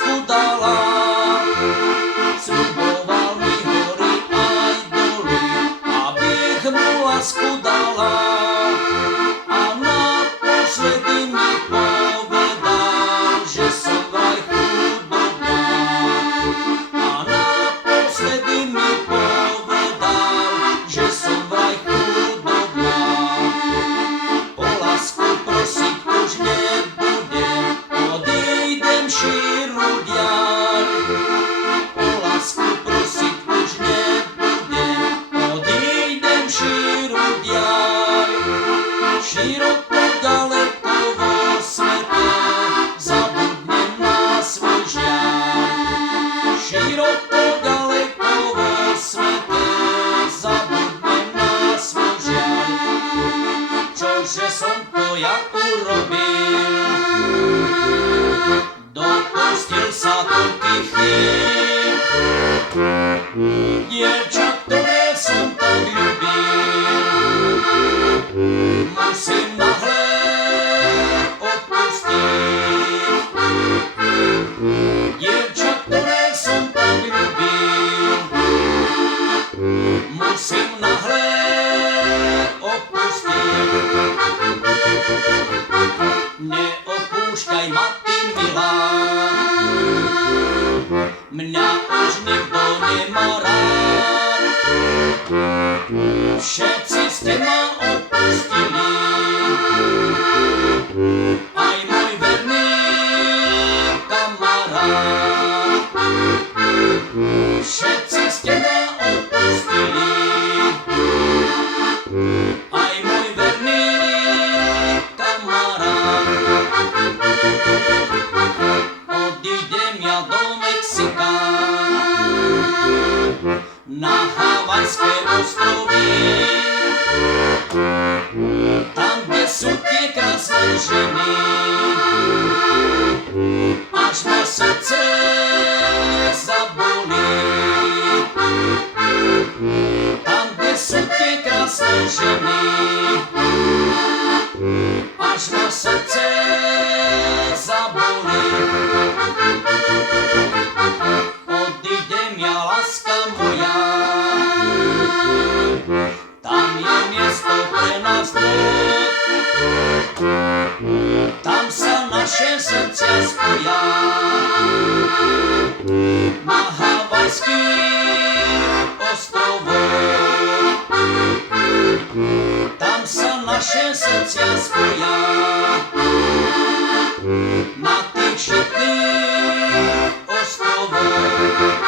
lásku dala. Sľuboval mi hory aj doly, abych mu lásku dala. A naposledy mi povedal, že som vraj chudobná. A naposledy mi povedal, že som vraj chudobná. O lásku prosiť už nebudem, odídem šíru diaľ. O lásku prosiť už nebudem, odídem šíru diaľ. Široko ďaleko vo svete, zabudnem na svoj žiaľ. Široko ďaleko vo svete, zabudnem na svoj žiaľ. Čože som to ja urobil, dopustil sa toľkých chýb. Dievča, ktoré som tak ľúbil, musím nahle odpustiť. Dievča, ktoré som tak ľúbil, musím nahle odpustiť. Neopúšťaj ma, ty milá, mňa už nikto nemá rád. Všetci ste ma opustili, aj môj verný kamarát. Všetci ste ma opustili, aj môj verný kamarát. Odídem ja do Mexika, na Havajské ostrovy, tam, kde sú tie krásne ženy, až ma srdce zabolí. Tam, kde sú tie krásne ženy, až ma srdce zabolí. Odídem ja, láska moja, tam je miesto pre nás dvoch. Tam sa naše srdcia spoja, na Havajských ostrovoch. Tam sa naše srdcia spoja, na tých šitných ostrovoch.